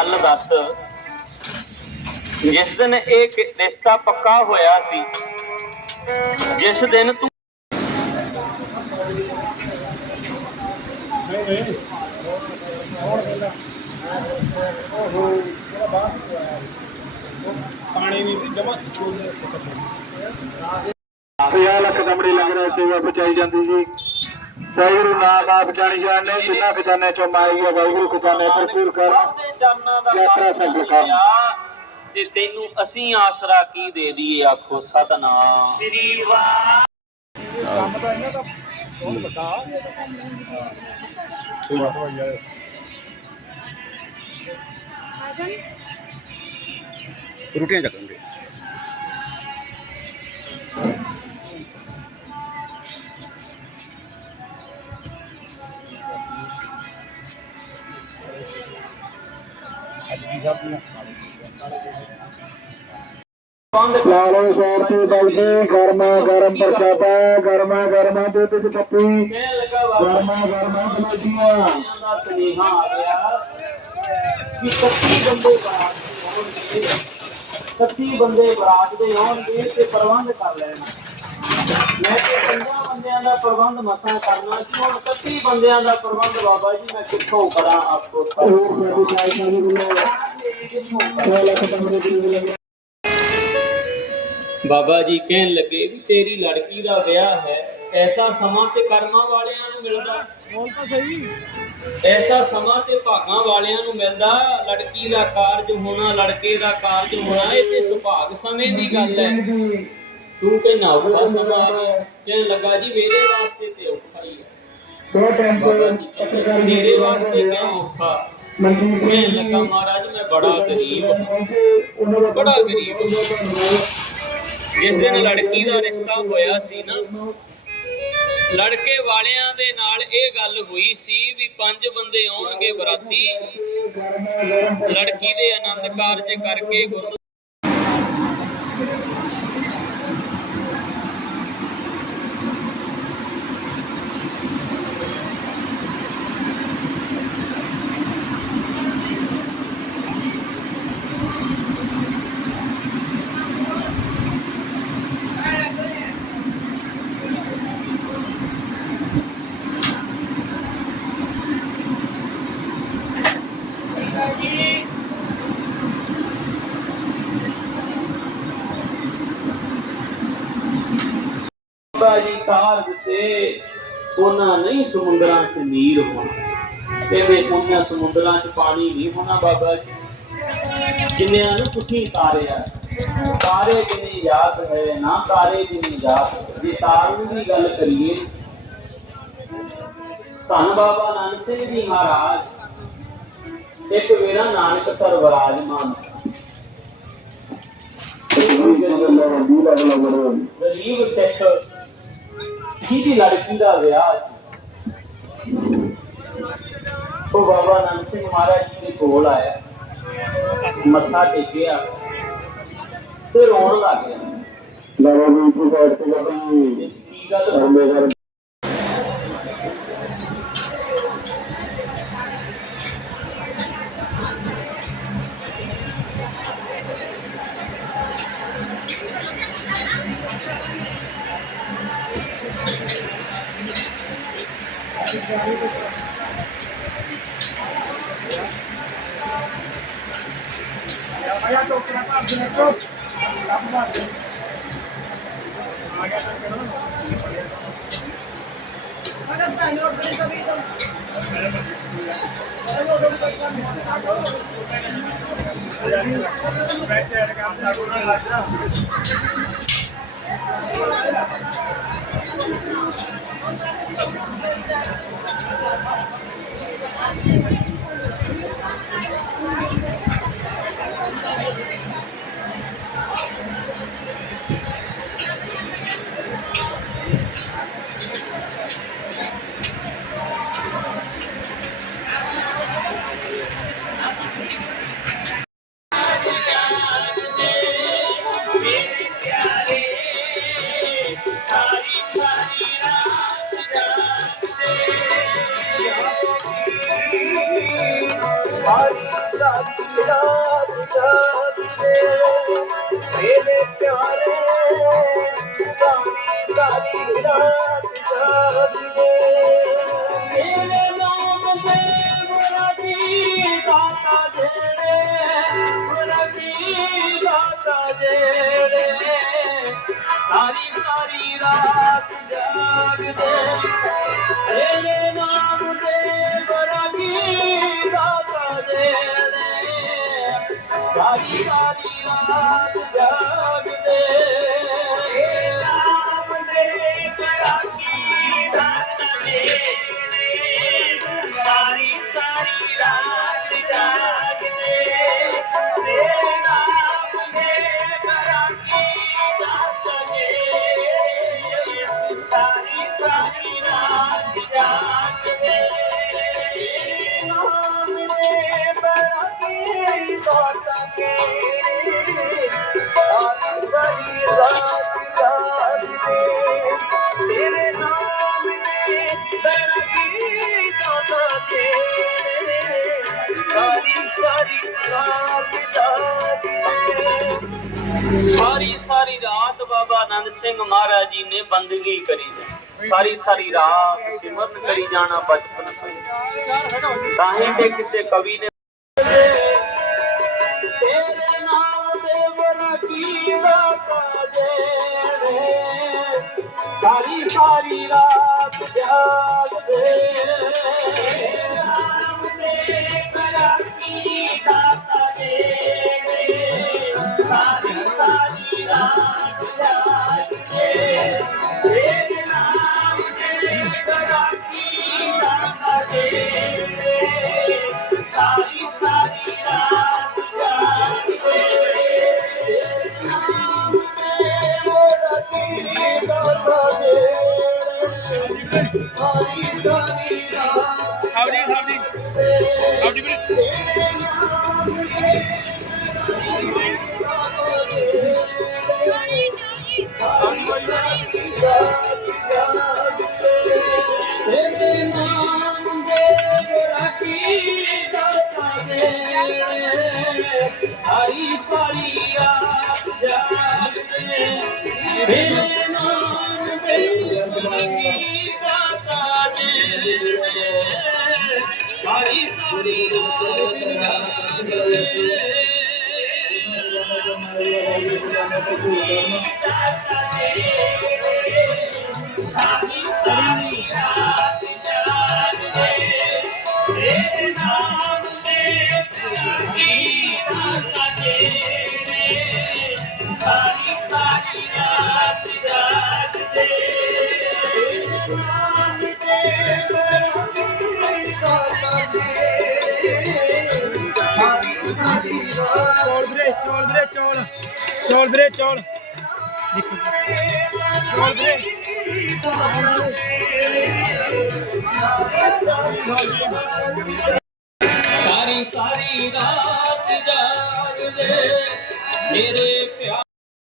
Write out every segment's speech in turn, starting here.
ਗੱਲ ਦੱਸ। ਜਿਸ ਦਿਨ ਇਹ ਰਿਸ਼ਤਾ ਪੱਕਾ ਹੋਇਆ ਸੀ, ਜਿਸ ਦਿਨ ਤੂੰ ਪਾਣੀ ਨਹੀਂ ਸੀ ਜਮਾ ਪੰਜਾਹ ਲੱਖ ਦਮੜੀ ਲੱਗ ਰਿਹਾ ਸੇਵਾ ਬਚਾਈ ਜਾਂਦੀ ਜੀ ਵਾਹਿਗੁਰੂ, ਨਾਮ ਆਪ ਜਾਣੀ ਜਾਣੇ ਜਿੰਨਾ ਖਜ਼ਾਨੇ ਚੋਂ ਮਾਈ ਹੈ, ਵਾਹਿਗੁਰੂ ਖਜ਼ਾਨੇ ਭਰਪੂਰ ਕਰ। ਦੇ ਚਰਨਾਂ ਦਾ ਯਾਤਰਾ ਸਫਲ ਕਰ। ਤੇ ਤੈਨੂੰ ਅਸੀਂ ਆਸਰਾ ਕੀ ਦੇ ਦਈਏ ਆਖੋ ਸਤਨਾਮ। ਸ੍ਰੀ ਵਾਹਿਗੁਰੂ। ਕੰਮ ਤਾਂ ਇਹਨਾਂ ਦਾ ਬਹੁਤ ਵੱਡਾ ਇਹ ਤਾਂ ਕੰਮ ਦਵਾਈ ਵਾਲੇ ਰੋਟੀਆਂ ਚੱਕਾਂਗੇ ਲਾਲੋ ਸੌਰ ਤੇ ਬਲਦੇ ਗਰਮਾ ਗਰਮ ਪ੍ਰਸ਼ਾਦਾ, ਗਰਮਾ ਗਰਮਾ ਦੁੱਧ ਚ ਪੱਪੀ ਗਰਮਾ ਗਰਮਾ ਜਲੇਬੀਆਂ ਦਾ ਸੁਨੇਹਾ ਆ ਗਿਆ ਕਿ 31 ਬੰਦੇ ਬਰਾਤ ਦੇ ਆਉਣਗੇ 31 ਬੰਦੇ ਬਰਾਤ ਦੇ ਆਉਣਗੇ ਤੇ ਪ੍ਰਬੰਧ ਕਰ ਲੈਣਾ ਬੰਦਿਆਂ ਦਾ ਪ੍ਰਬੰਧ ਮਸਾਂ ਕਰਨਾ ਸੀ ਹੁਣ 31 ਬੰਦਿਆਂ ਦਾ ਪ੍ਰਬੰਧ ਬਾਬਾ ਜੀ ਮੈਂ ਕਿੱਥੋਂ ਕਰਾਂ ਆਪਕੋ ਸਾਡੀ ਬਾਬਾ ਜੀ ਕਹਿਣ ਲੱਗੇ ਵੀ ਤੇਰੀ ਲੜਕੀ ਦਾ ਵਿਆਹ ਹੈ ਐਸਾ ਸਮਾਂ ਤੇ ਕਰਮਾਂ ਵਾਲਿਆਂ ਨੂੰ ਮਿਲਦਾ। ਬੋਲ ਤਾਂ ਸਹੀ। ਐਸਾ ਸਮਾਂ ਤੇ ਭਾਗਾਂ ਵਾਲਿਆਂ ਨੂੰ ਮਿਲਦਾ ਲੜਕੀ ਦਾ ਕਾਰਜ ਹੋਣਾ ਲੜਕੇ ਦਾ ਕਾਰਜ ਹੋਣਾ ਇਹ ਤੇ ਸੁਭਾਗ ਸਮੇਂ ਦੀ ਗੱਲ ਹੈ। ਤੂੰ ਕਹਿਣਾ ਔਖਾ ਸਮਾਂ ਆ ਗਿਆ ਕਹਿਣ ਲੱਗਾ ਜੀ ਮੇਰੇ ਵਾਸਤੇ ਤੇ ਔਖਾ ਹੀ ਹੈ। ਬਾਬਾ ਜੀ ਕਹਿੰਦੇ ਮੇਰੇ ਵਾਸਤੇ ਕਿਉਂ ਔਖਾ? ਕਹਿਣ ਲੱਗਾ ਮਹਾਰਾਜ ਮੈਂ ਬੜਾ ਗਰੀਬ ਹਾਂ। ਬੜਾ ਗਰੀਬ। ਜਿਸ ਦਿਨ ਲੜਕੀ ਦਾ ਰਿਸ਼ਤਾ ਹੋਇਆ ਸੀ ਨਾ ਲੜਕੇ ਵਾਲਿਆਂ ਦੇ ਨਾਲ ਇਹ ਗੱਲ ਹੋਈ ਸੀ ਵੀ ਪੰਜ ਬੰਦੇ ਆਉਣਗੇ ਬਰਾਤੀ। ਲੜਕੀ ਦੇ ਆਨੰਦ ਕਾਰਜ ਕਰਕੇ ਗੁਰੂ ਬਾਬਾ ਜੀ ਕਾਰ ਦਿੱਤੇ, ਉਹਨਾਂ ਨਹੀਂ ਸਮੁੰਦਰਾਂ 'ਚ ਨੀਰ ਹੋਣਾ। ਕਹਿੰਦੇ ਉਹਨਾਂ ਸਮੁੰਦਰਾਂ 'ਚ ਪਾਣੀ ਨਹੀਂ ਹੋਣਾ ਬਾਬਾ ਜੀ। ਜਿੰਨਿਆਂ ਨੂੰ ਤੁਸੀਂ ਤਾਰਿਆ, ਤਾਰੇ ਜਿਨੀ ਯਾਦ ਹੈ, ਨਾ ਤਾਰੇ ਜਿਨੀ ਯਾਦ ਜੇ ਤਾਰੂ ਦੀ ਗੱਲ ਕਰੀਏ, ਧੰਨ ਬਾਬਾ ਨਾਨਕ ਸਿੰਘ ਜੀ ਮਹਾਰਾਜ, ਇੱਕ ਵੇਰਾ ਨਾਨਕ ਸਰਵਰਾਜ ਵਿਰਾਜਮਾਨ ਗਰੀਬ ਸਿੱਖ ਜਿਹਦੀ ਲੜਕੀ ਦਾ ਵਿਆਹ ਸੀ ਉਹ ਬਾਬਾ ਨਾਨਕ ਸਿੰਘ ਮਹਾਰਾਜ ਜੀ ਦੇ ਕੋਲ ਆਇਆ ਮੱਥਾ ਟੇਕਿਆ ਤੇ ਰੋਣ ਲੱਗ ਗਿਆ ਲੜੋ ਵੀ ਤੂੰ ਬੈਠ ਕੇ ਗੱਡੀ ਕੀ ਗੱਲ ਆਇਆ ਤੋਂ ਕਿਹੜਾ ਭਾਗ ਦੇ ਤੋਂ ਕੰਮ ਕਰ ਆ ਗਿਆ ਤਾਂ ਕਿਹੜਾ ਬੈਠੇ ਕੰਮ ਕਰਨਾ ਲੱਗਾ ਸਾਰੀ ਰਾਤ ਰਾਤ ਜਾਗਦੇ ਮੇਰੇ ਪਿਆਰੇ ਸਾਰੀ ਸਾਰੀ ਰਾਤ ਜਾਗਦੇ ਮੇਰੇ ਨਾਮ ਦੇ ਮਰਾਠੀ ਦਾਤਾ ਜਿਹੜੇ ਮਰਾਠੀ ਦਾਤਾ ਜਿਹੜੇ ਸਾਰੀ ਸਾਰੀ ਜਿਹੜੇ ਸਾਰੀ ਸਾਰੀ ਰਾਤ ਸਾਰੀ ਸਾਰੀ ਰਾਤ ਬਾਬਾ ਆਨੰਦ ਸਿੰਘ ਮਹਾਰਾਜ ਜੀ ਨੇ ਬੰਦਗੀ ਕਰੀ ਹੈ। ਸਾਰੀ ਸਾਰੀ ਰਾਤ ਸਿਮਰਨ ਕਰੀ ਜਾਣਾ ਬਚਪਨ ਤੋਂ ਤਾਂ ਹੀ ਤੇ ਕਿਸੇ ਕਵੀ ਨੇ ਜਿਹੜੇ ਸਾਰੀ ਸਾਰੀ ਰਾਤ ਜਾਗਦੇ ਨਾਮ ਦੇ ਬਨ ਕੀ ਦਾਤਾ ਜਿਹੜੇ ਸਾਰੀ ਸਾਰੀ ਰਾਤ ਜਾਗਦੇ ਸਾਰੀ ਸਾਰੀ ਰਾਤ ਜਾਗਦੇ ਤੇਰੇ ਚੌਲ ਵੀਰੇ ਚੌਲ ਦੇਖੋ ਚੌਲ ਵੀਰੇ ਸਾਰੀ ਸਾਰੀ ਰਾਤ ਜਾਗਦੇ ਮੇਰੇ ਪਿਆਰ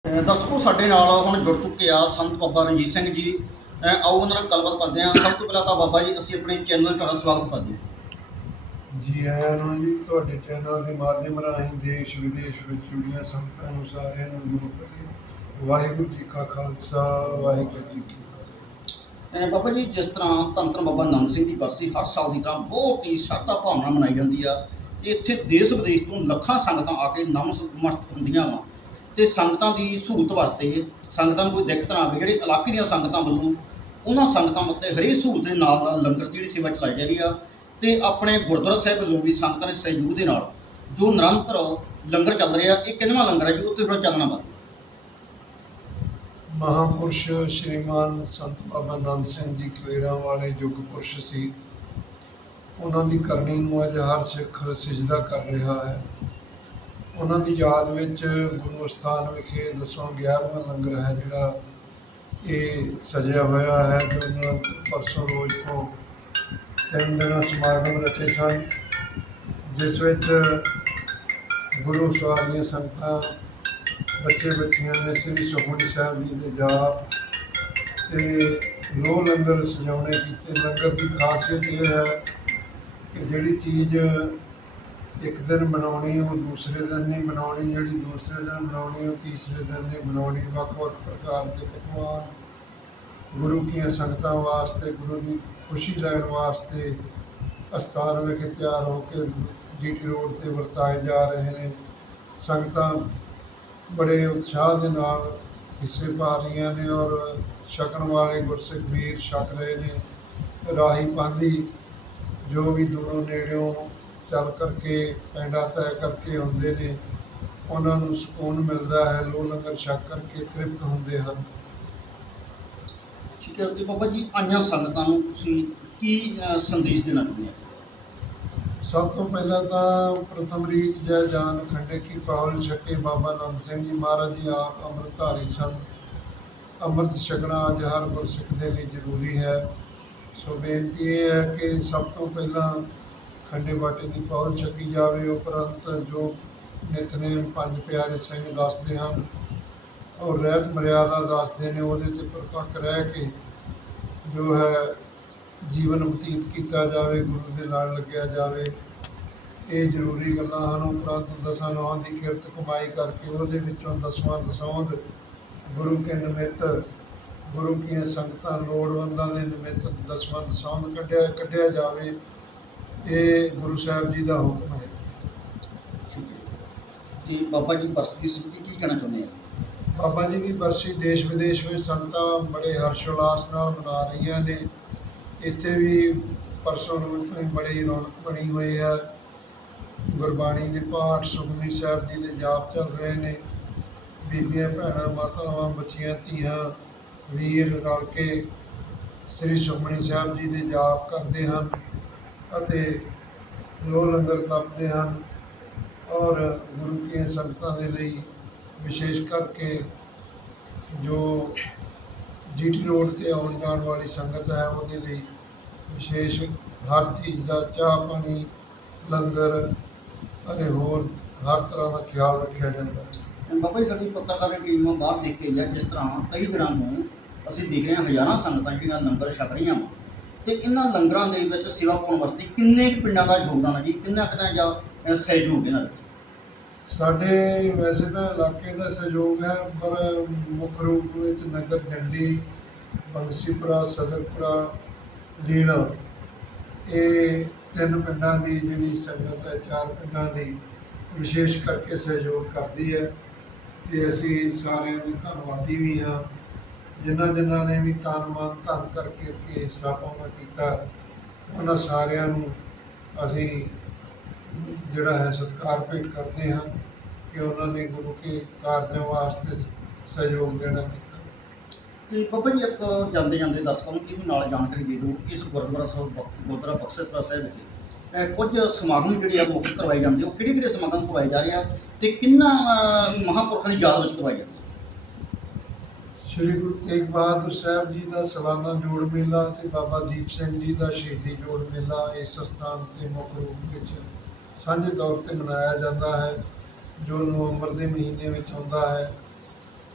ਅਹ ਦਰਸ਼ਕੋ ਸਾਡੇ ਨਾਲ ਹੁਣ ਜੁੜ ਚੁੱਕੇ ਆ ਸੰਤ ਬਾਬਾ ਰਣਜੀਤ ਸਿੰਘ ਜੀ। ਆਓ ਉਹਨਾਂ ਨਾਲ ਗੱਲਬਾਤ ਕਰਦੇ ਹਾਂ। ਸਭ ਤੋਂ ਪਹਿਲਾਂ ਤਾਂ ਬਾਬਾ ਜੀ ਅਸੀਂ ਆਪਣੇ ਚੈਨਲ ਤੁਹਾਡਾ ਸਵਾਗਤ ਕਰਦੇ ਹਾਂ। ਜੀ ਆਇਆਂ ਨੂੰ ਜੀ ਤੁਹਾਡੇ ਚੈਨਲ ਦੇ ਮਾਧਿਅਮ ਰਾਹੀਂ ਦੇਸ਼ ਵਿਦੇਸ਼ ਵਿੱਚ ਜੁੜੀਆਂ ਸੰਗਤਾਂ ਨੂੰ ਸਾਰਿਆਂ ਨੂੰ ਗੁਰੂ ਫਤਿਹ ਵਾਹਿਗੁਰੂ ਜੀ ਕਾ ਖਾਲਸਾ, ਵਾਹਿਗੁਰੂ ਜੀ ਕੀ ਫਤਿਹ। ਬਾਬਾ ਜੀ, ਜਿਸ ਤਰ੍ਹਾਂ ਧੰਨ ਧੰਨ ਬਾਬਾ ਨੰਦ ਸਿੰਘ ਦੀ ਬਰਸੀ ਹਰ ਸਾਲ ਦੀ ਤਰ੍ਹਾਂ ਬਹੁਤ ਹੀ ਸ਼ਰਧਾ ਭਾਵਨਾ ਮਨਾਈ ਜਾਂਦੀ ਆ, ਤੇ ਇੱਥੇ ਦੇਸ਼ ਵਿਦੇਸ਼ ਤੋਂ ਲੱਖਾਂ ਸੰਗਤਾਂ ਆ ਕੇ ਨਮਸਤਮਸਤਕ ਹੁੰਦੀਆਂ ਵਾ। ਤੇ ਸੰਗਤਾਂ ਦੀ ਸਹੂਲਤ ਵਾਸਤੇ ਸੰਗਤਾਂ ਨੂੰ ਕੋਈ ਦਿੱਕਤ ਨਾ ਆਵੇ, ਜਿਹੜੇ ਇਲਾਕੇ ਦੀਆਂ ਸੰਗਤਾਂ ਵੱਲੋਂ ਉਹਨਾਂ ਸੰਗਤਾਂ ਉੱਤੇ ਹਰੇਕ ਸਹੂਲਤ ਦੇ ਨਾਲ ਨਾਲ ਲੰਗਰ ਦੀ ਜਿਹੜੀ ਸੇਵਾ ਚਲਾਈ ਜਾ ਰਹੀ ਆ, ਤੇ ਆਪਣੇ ਗੁਰਦੁਆਰਾ ਸਾਹਿਬ ਵੱਲੋਂ ਵੀ ਸੰਗਤਾਂ ਦੇ ਸਹਿਯੋਗ ਦੇ ਨਾਲ ਜੋ ਨਿਰੰਤਰ ਲੰਗਰ ਚੱਲ ਰਿਹਾ, ਇਹ ਕਿੰਨਵਾਂ ਲੰਗਰ ਹੈ ਜੀ? ਉੱਤੇ ਥੋੜਾ ਚਾਨਣਾ ਬਾਰੇ ਮਹਾਪੁਰਸ਼ ਸ਼੍ਰੀਮਾਨ ਸੰਤ ਬਾਬਾ ਨੰਦ ਸਿੰਘ ਜੀ ਕਲੇਰਾਂ ਵਾਲੇ ਯੁੱਗ ਪੁਰਸ਼ ਸੀ, ਉਹਨਾਂ ਦੀ ਕਰਨੀ ਨੂੰ ਅੱਜ ਹਰ ਸਿੱਖ ਸਿਜਦਾ ਕਰ ਰਿਹਾ ਹੈ। ਉਹਨਾਂ ਦੀ ਯਾਦ ਵਿੱਚ ਗੁਰੂ ਅਸਥਾਨ ਵਿਖੇ ਦਸਵਾਂ 11ਵਾਂ ਲੰਗਰ ਹੈ ਜਿਹੜਾ ਇਹ ਸਜਿਆ ਹੋਇਆ ਹੈ ਜੋ ਪਰਸੋਂ ਰੋਜ਼ ਤੋਂ ਤਿੰਨ ਦਿਨਾਂ ਸਮਾਗਮ ਰਚੇ ਸਨ, ਜਿਸ ਵਿੱਚ ਗੁਰੂ ਸਵਾਰੀਆਂ ਸੰਗਤਾਂ ਬੱਚੇ ਬੱਚੀਆਂ ਨੇ, ਸ੍ਰੀ ਸੁਖਮਨੀ ਸਾਹਿਬ ਜੀ ਦੇ ਜਾਪ ਤੇ ਲੋ ਲੰਗਰ ਸਜਾਉਣੇ ਕੀਤੇ। ਲੰਗਰ ਦੀ ਖਾਸੀਅਤ ਇਹ ਹੈ ਕਿ ਜਿਹੜੀ ਚੀਜ਼ ਇੱਕ ਦਿਨ ਬਣਾਉਣੀ ਉਹ ਦੂਸਰੇ ਦਿਨ ਨਹੀਂ ਮਨਾਉਣੀ, ਜਿਹੜੀ ਦੂਸਰੇ ਦਿਨ ਮਨਾਉਣੀ, ਉਹ ਤੀਸਰੇ ਦਿਨ ਨਹੀਂ ਬਣਾਉਣੀ ਵੱਖ-ਵੱਖ ਪ੍ਰਕਾਰ ਦੇ ਪਕਵਾਨ, ਗੁਰੂ ਕੀਆਂ ਸੰਗਤਾਂ ਵਾਸਤੇ, ਗੁਰੂ ਦੀ ਖੁਸ਼ੀ ਲੈਣ ਵਾਸਤੇ ਅਸਥਾਨ ਵਿਖੇ ਤਿਆਰ ਹੋ ਕੇ ਜੀਟੀ ਰੋਡ ਤੇ ਵਰਤਾਏ ਜਾ ਰਹੇ ਨੇ। ਸੰਗਤਾਂ ਬੜੇ ਉਤਸ਼ਾਹ ਦੇ ਨਾਲ ਹਿੱਸੇ ਪਾ ਰਹੀਆਂ ਨੇ ਔਰ ਛਕਣ ਵਾਲੇ ਗੁਰਸਿੱਖ ਵੀਰ ਛਕ ਰਹੇ ਨੇ। ਰਾਹੀ ਪਾਂਦੀ ਜੋ ਵੀ ਦੂਰੋਂ ਨੇੜਿਓਂ ਚੱਲ ਕਰਕੇ ਪੈਂਡਾ ਤੈਅ ਕਰਕੇ ਆਉਂਦੇ ਨੇ, ਉਹਨਾਂ ਨੂੰ ਸਕੂਨ ਮਿਲਦਾ ਹੈ ਲੋ ਲੰਗਰ ਛਕ ਕਰਕੇ ਤ੍ਰਿਪਤ ਹੁੰਦੇ ਹਨ। ਠੀਕ ਹੈ, ਤੇ ਬਾਬਾ ਜੀ, ਆਈਆਂ ਸੰਗਤਾਂ ਨੂੰ ਤੁਸੀਂ ਕੀ ਸੰਦੇਸ਼ ਦੇਣਾ ਚਾਹੁੰਦੇ ਹੋ? ਸਭ ਤੋਂ ਪਹਿਲਾਂ ਤਾਂ ਪ੍ਰਥਮ ਰੀਤ ਜੈ ਜਾਨ ਖੰਡੇ ਕੀ ਪਾਵਲ ਛਕੇ ਬਾਬਾ ਨੰਦ ਸਿੰਘ ਜੀ ਮਹਾਰਾਜ ਜੀ ਆਪ ਅੰਮ੍ਰਿਤਧਾਰੀ ਸਨ। ਅੰਮ੍ਰਿਤ ਛਕਣਾ ਅੱਜ ਹਰ ਗੁਰਸਿੱਖ ਦੇ ਲਈ ਜ਼ਰੂਰੀ ਹੈ। ਸੋ ਬੇਨਤੀ ਇਹ ਹੈ ਕਿ ਸਭ ਤੋਂ ਪਹਿਲਾਂ ਖੰਡੇ ਬਾਟੇ ਦੀ ਪਾਉਲ ਛਕੀ ਜਾਵੇ। ਉਪਰੰਤ ਜੋ ਨਿਤਨੇਮ ਪੰਜ ਪਿਆਰੇ ਸਿੰਘ ਦੱਸਦੇ ਹਨ ਔਰ ਰਹਿਤ ਮਰਿਆਦਾ ਦੱਸਦੇ ਨੇ। ਉਹਦੇ ਤੇ ਪਰਪੱਕ ਰਹਿ ਕੇ ਜੋ ਹੈ ਜੀਵਨ ਬਤੀਤ ਕੀਤਾ ਜਾਵੇ ਗੁਰੂ ਦੇ ਨਾਲ ਲੱਗਿਆ ਜਾਵੇ। ਇਹ ਜ਼ਰੂਰੀ ਗੱਲਾਂ ਹਨ ਉਪਰੰਤ ਦਸਾਂ ਨੌਂ ਦੀ ਕਿਰਤ ਕਮਾਈ ਕਰਕੇ ਉਹਦੇ ਵਿੱਚੋਂ ਦਸਵਾਂ ਦਸੌਂਦ ਗੁਰੂ ਕੇ ਨਿਮਿਤ ਗੁਰੂ ਕੀਆਂ ਸੰਗਤਾਂ ਲੋੜਵੰਦਾਂ ਦੇ ਨਿਮਿਤ ਦਸਵਾਂ ਦਸੌਂਦ ਕੱਢਿਆ ਕੱਢਿਆ ਜਾਵੇ। ਇਹ ਗੁਰੂ ਸਾਹਿਬ ਜੀ ਦਾ ਹੁਕਮ ਹੈ। ਠੀਕ ਹੈ। ਤੇ ਬਾਬਾ ਜੀ ਬਰਸ ਦੀ ਸਮਿਤੀ ਕੀ ਕਹਿਣਾ ਚਾਹੁੰਦੇ ਆ? ਬਾਬਾ ਜੀ ਦੀ ਬਰਸੀ ਦੇਸ਼ ਵਿਦੇਸ਼ ਵਿੱਚ ਸੰਗਤਾਂ ਬੜੇ ਹਰਸ਼ ਉਲਾਸ ਨਾਲ ਮਨਾ ਰਹੀਆਂ ਨੇ। ਇੱਥੇ ਵੀ ਪਰਸੋਂ ਨੂੰ ਤੋਂ ਹੀ ਬੜੀ ਰੌਣਕ ਬਣੀ ਹੋਈ ਹੈ। ਗੁਰਬਾਣੀ ਦੇ ਪਾਠ, ਸੁਖਮਨੀ ਸਾਹਿਬ ਜੀ ਦੇ ਜਾਪ ਚੱਲ ਰਹੇ ਨੇ। ਬੀਬੀਆਂ, ਭੈਣਾਂ, ਮਾਤਾਵਾਂ, ਬੱਚੀਆਂ, ਧੀਆਂ, ਵੀਰ ਰਲ ਕੇ ਸ੍ਰੀ ਸੁਖਮਨੀ ਸਾਹਿਬ ਜੀ ਦੇ ਜਾਪ ਕਰਦੇ ਹਨ ਅਤੇ ਲੋ ਲੰਗਰ ਤਪਦੇ ਹਨ ਔਰ ਗੁਰੂ ਕੀਆਂ ਸੰਗਤਾਂ ਦੇ ਲਈ ਵਿਸ਼ੇਸ਼ ਕਰਕੇ ਜੋ ਜੀਟੀ ਰੋਡ ਤੇ ਆਉਣ ਜਾਣ ਵਾਲੀ ਸੰਗਤ ਹੈ, ਉਹਦੇ ਲਈ ਵਿਸ਼ੇਸ਼ ਹਰ ਚੀਜ਼ ਦਾ ਚਾਹ ਪਾਣੀ ਲੰਗਰ ਅਤੇ ਹੋਰ ਹਰ ਤਰ੍ਹਾਂ ਦਾ ਖਿਆਲ ਰੱਖਿਆ ਜਾਂਦਾ ਹੈ। ਬਾਬਾ ਜੀ ਸਾਡੀ ਪੱਤਰਕਾਰ ਟੀਮ ਬਾਹਰ ਦੇਖ ਕੇ ਗਿਆ ਜਿਸ ਤਰ੍ਹਾਂ ਕਈ ਦਿਨਾਂ ਤੋਂ ਅਸੀਂ ਦੇਖ ਰਹੇ ਹਾਂ ਹਜ਼ਾਰਾਂ ਸੰਗਤਾਂ ਜਿਹੜੀਆਂ ਲੰਗਰ ਛਕ ਰਹੀਆਂ ਵਾ। ਤੇ ਇਹਨਾਂ ਲੰਗਰਾਂ ਦੇ ਵਿੱਚ ਸੇਵਾ ਪਾਉਣ ਵਾਸਤੇ ਕਿੰਨੇ ਕੁ ਪਿੰਡਾਂ ਦਾ ਯੋਗਦਾਨ ਹੈ ਜੀ? ਕਿੰਨਾ ਕੁ ਦਾ ਜਾਂ ਸਹਿਯੋਗ ਇਹਨਾਂ ਵਿੱਚ? ਸਾਡੇ ਵੈਸੇ ਤਾਂ ਇਲਾਕੇ ਦਾ ਸਹਿਯੋਗ ਹੈ ਪਰ ਮੁੱਖ ਰੂਪ ਵਿੱਚ ਨਗਰ ਜੰਡੀ ਬੰਸੀਪੁਰਾ ਸਦਰਪੁਰਾ ਲੀਲਾ ਇਹ ਤਿੰਨ ਪਿੰਡਾਂ ਦੀ ਜਿਹੜੀ ਸੰਗਤ ਹੈ, ਚਾਰ ਪਿੰਡਾਂ ਦੀ ਵਿਸ਼ੇਸ਼ ਕਰਕੇ ਸਹਿਯੋਗ ਕਰਦੀ ਹੈ। ਤੇ ਅਸੀਂ ਸਾਰਿਆਂ ਦੇ ਧੰਨਵਾਦੀ ਵੀ ਹਾਂ। ਜਿਨ੍ਹਾਂ ਜਿਨ੍ਹਾਂ ਨੇ ਵੀ ਤਨ ਮਨ ਧਨ ਕਰਕੇ ਕੇ ਹਿੱਸਾ ਪਾਉਣਾ ਕੀਤਾ, ਉਹਨਾਂ ਸਾਰਿਆਂ ਨੂੰ ਅਸੀਂ ਜਿਹੜਾ ਹੈ ਸਤਿਕਾਰ ਭੇਟ ਕਰਦੇ ਹਾਂ ਕਿ ਉਹਨਾਂ ਨੇ ਗੁਰੂ ਕੇ ਕਾਰਜਾਂ ਵਾਸਤੇ ਸਹਿਯੋਗ ਦੇਣਾ ਤੇ ਬਾਬਾ ਜੀ ਇੱਕ ਜਾਂਦੇ ਜਾਂਦੇ ਦਰਸ਼ਕਾਂ ਨੂੰ ਇਹ ਵੀ ਨਾਲ ਜਾਣਕਾਰੀ ਦੇ ਦਿਓ ਇਸ ਗੁਰਦੁਆਰਾ ਸਾਹਿਬ ਬਖ- ਗੁਰਦੁਆਰਾ ਬਖਸ਼ਤਪੁਰਾ ਸਾਹਿਬ ਵਿਖੇ ਅਹ, ਕੁਝ ਸਮਾਗਮ ਜਿਹੜੇ ਆ ਮੁੱਖ ਕਰਵਾਏ ਜਾਂਦੇ ਉਹ ਕਿਹੜੇ ਕਿਹੜੇ ਸਮਾਗਮ ਕਰਵਾਏ ਜਾ ਰਹੇ ਆ ਤੇ ਕਿੰਨਾ ਅਹ, ਮਹਾਂਪੁਰਖਾਂ ਦੀ ਯਾਦ ਵਿੱਚ ਕਰਵਾਏ ਜਾਂਦੇ ਆ? ਸ੍ਰੀ ਗੁਰੂ ਤੇਗ ਬਹਾਦਰ ਸਾਹਿਬ ਜੀ ਦਾ ਸਾਲਾਨਾ ਜੋੜ ਮੇਲਾ ਤੇ ਬਾਬਾ ਦੀਪ ਸਿੰਘ ਜੀ ਦਾ ਸ਼ਹੀਦੀ ਜੋੜ ਮੇਲਾ ਇਸ ਸਥਾਨ ਤੇ ਮੁੱਖ ਰੂਪ ਵਿੱਚ ਸਾਂਝੇ ਤੌਰ ਤੇ ਮਨਾਇਆ ਜਾਂਦਾ ਹੈ ਜੋ ਨਵੰਬਰ ਦੇ ਮਹੀਨੇ ਵਿੱਚ ਆਉਂਦਾ ਹੈ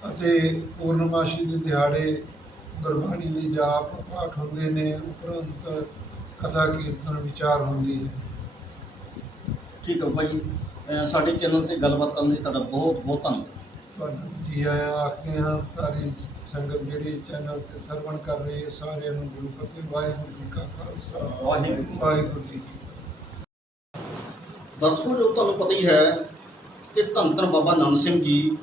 ਅਤੇ ਪੂਰਨਮਾਸ਼ੀ ਦੇ ਦਿਹਾੜੇ ਗੁਰਬਾਣੀ ਦੇ ਜਾਪ ਪਾਠ ਹੁੰਦੇ ਨੇ ਉਪਰੰਤ ਕਥਾ ਕੀਰਤਨ ਵਿਚਾਰ ਹੁੰਦੀ ਹੈ। ਠੀਕ ਹੈ ਜੀ ਅਹ, ਸਾਡੇ ਚੈਨਲ ਤੇ ਗੱਲਬਾਤ ਕਰਨ ਲਈ ਤੁਹਾਡਾ ਬਹੁਤ ਬਹੁਤ ਧੰਨਵਾਦ। ਤੁਹਾਨੂੰ ਜੀ ਆਇਆਂ ਆਖਦੇ ਹਾਂ ਸਾਰੀ ਸੰਗਤ ਜਿਹੜੀ ਚੈਨਲ ਤੇ ਸਰਵਣ ਕਰ ਰਹੀ ਹੈ ਸਾਰਿਆਂ ਨੂੰ ਗੁਰੂ ਫਤਿਹ ਵਾਹਿਗੁਰੂ ਜੀ ਕਾ ਖਾਲਸਾ। ਵਾਹਿਗੁਰੂ। ਵਾਹਿਗੁਰੂ ਜੀ ਕੀ ਫਤਿਹ। ਦਰਸ਼ਕੋ ਜੋ ਤੁਹਾਨੂੰ ਪਤਾ ਹੀ ਹੈ ਕਿ ਧੰਨ ਧੰਨ ਬਾਬਾ ਨਾਨਕ ਸਿੰਘ ਜੀ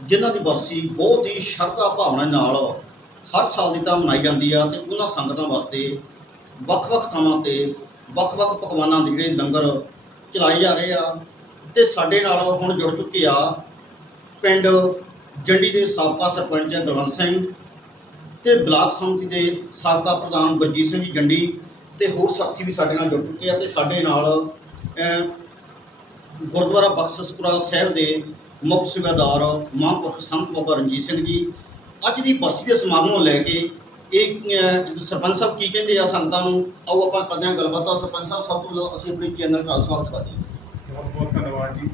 ਜਿਨ੍ਹਾਂ ਦੀ ਬਰਸੀ ਬਹੁਤ ਹੀ ਸ਼ਰਧਾ ਭਾਵਨਾ ਨਾਲ ਹਰ ਸਾਲ ਦੀ ਤਰ੍ਹਾਂ ਮਨਾਈ ਜਾਂਦੀ ਆ ਤੇ ਉਹਨਾਂ ਸੰਗਤਾਂ ਵਾਸਤੇ ਵੱਖ-ਵੱਖ ਥਾਵਾਂ ਤੇ ਵੱਖ-ਵੱਖ ਪਕਵਾਨਾਂ ਦੇ ਜਿਹੜੇ ਲੰਗਰ ਚਲਾਏ ਜਾ ਰਹੇ ਆ ਤੇ ਸਾਡੇ ਨਾਲ ਹੁਣ ਜੁੜ ਚੁੱਕੇ ਆ ਪਿੰਡ ਜੰਡੀ ਦੇ ਸਾਬਕਾ ਸਰਪੰਚ ਗੁਰਵੰਤ ਸਿੰਘ ਤੇ ਬਲਾਕ ਸੰਮਤੀ ਦੇ ਸਾਬਕਾ ਪ੍ਰਧਾਨ ਗੁਰਜੀਤ ਸਿੰਘ ਜੀ ਜੰਡੀ ਤੇ ਹੋਰ ਸਾਥੀ ਵੀ ਸਾਡੇ ਨਾਲ ਜੁੜ ਚੁੱਕੇ ਆ ਤੇ ਸਾਡੇ ਨਾਲ ਗੁਰਦੁਆਰਾ ਬਖਸ਼ਸਪੁਰਾ ਸਾਹਿਬ ਦੇ ਮੁੱਖ ਸੇਵਾਦਾਰ ਮਹਾਂਪੁਰਖ ਸੰਤ ਬਾਬਾ ਰਣਜੀਤ ਸਿੰਘ ਜੀ ਅੱਜ ਦੀ ਬਰਸੀ ਦੇ ਸਮਾਗਮ ਨੂੰ ਲੈ ਕੇ ਇਹ ਸਰਪੰਚ ਸਾਹਿਬ ਕੀ ਕਹਿੰਦੇ ਆ ਸੰਗਤਾਂ ਨੂੰ? ਆਓ ਆਪਾਂ ਕਰਦੇ ਹਾਂ ਗੱਲਬਾਤ। ਤਾਂ ਸਰਪੰਚ ਸਾਹਿਬ ਸਭ ਤੋਂ ਪਹਿਲਾਂ ਅਸੀਂ ਆਪਣੇ ਚੈਨਲ ਨਾਲ ਸਵਾਗਤ ਕਰਦੇ ਹਾਂ। ਬਹੁਤ ਬਹੁਤ ਧੰਨਵਾਦ ਜੀ।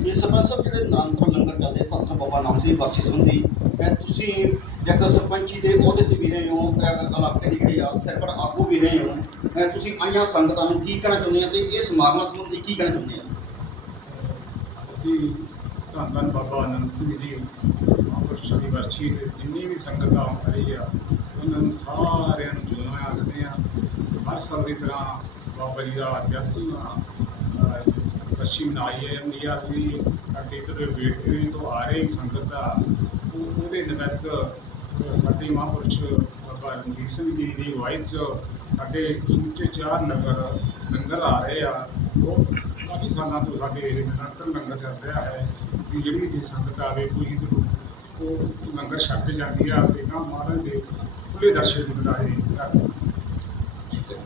ਜੀ ਦਾ ਸਰਪੰਚ ਸਾਹਿਬ ਜਿਹੜੇ ਨਿਰੰਤਰ ਲੰਗਰ ਚੱਲਦੇ ਧੰਨ ਬਾਬਾ ਨਾਨਕ ਸਿੰਘ ਦੀ ਬਰਸੀ ਸੰਬੰਧੀ ਇਹ ਤੁਸੀਂ ਇੱਕ ਸਰਪੰਚੀ ਦੇ ਅਹੁਦੇ ਤੇ ਵੀ ਰਹੇ ਹੋ ਇਲਾਕੇ ਦੇ ਜਿਹੜੇ ਆ ਸਰਪੜ ਆਗੂ ਵੀ ਰਹੇ ਹੋ ਤੁਸੀਂ ਆਈਆਂ ਸੰਗਤਾਂ ਨੂੰ ਕੀ ਕਹਿਣਾ ਚਾਹੁੰਦੇ ਆ ਤੇ ਇਹ ਸਮਾਗਮਾਂ ਸੰਬੰਧੀ ਕੀ ਕਹਿਣਾ ਚਾਹੁੰਦੇ ਆ ਅਸੀਂ ਧੰਨ ਧੰਨ ਬਾਬਾ ਆਨੰਦ ਸਿੰਘ ਜੀ ਮਹਾਂਪੁਰਸ਼ਾਂ ਦੀ ਵਰਛੀ ਜਿੰਨੀ ਵੀ ਸੰਗਤ ਆ ਰਹੀ ਆ, ਉਹਨਾਂ ਨੂੰ ਸਾਰਿਆਂ ਨੂੰ ਜੁੜਨਾ ਆਖਦੇ ਆ ਹਰ ਸਾਲ ਦੀ ਤਰ੍ਹਾਂ ਬਾਬਾ ਜੀ ਦਾ 81ਵਾਂ ਵਰਛੀ ਮਨਾਈ ਹੈ ਜਾਂਦੀ ਵੀ ਸਾਡੇ ਇੱਧਰ ਵੇਟਰੀ ਤੋਂ ਆ ਰਹੀ ਸੰਗਤ ਆ ਉਹਦੇ ਨਿਮਿਤ ਸਾਡੇ ਮਹਾਂਪੁਰਸ਼ ਬਾਬਾ ਰਣਜੀਤ ਸਿੰਘ ਜੀ ਦੀ ਅਗਵਾਈ 'ਚ ਸਾਡੇ ਸਮੁੱਚੇ ਚਾਰ ਨਗਰ ਲੰਗਰ ਆ ਰਹੇ ਆ। ਉਹ ਕਾਫੀ ਸਾਲਾਂ ਤੋਂ ਸਾਡੇ ਇਹ ਨਿਰੰਤਰ ਲੰਗਰ ਚੱਲ ਰਿਹਾ ਹੈ ਕਿ ਜਿਹੜੀ ਵੀ ਸੰਗਤ ਆਵੇ, ਕੋਈ ਇੱਧਰੋਂ ਉਹ ਲੰਗਰ ਛਕ ਕੇ ਜਾਂਦੀ ਆ ਤੇ ਨਾ ਮਹਾਰਾਜ ਦੇ ਖੁੱਲੇ ਦਰਸ਼ਨ ਦਿਦਾਰੇ ਕਰਦੇ ਠੀਕ ਹੈ।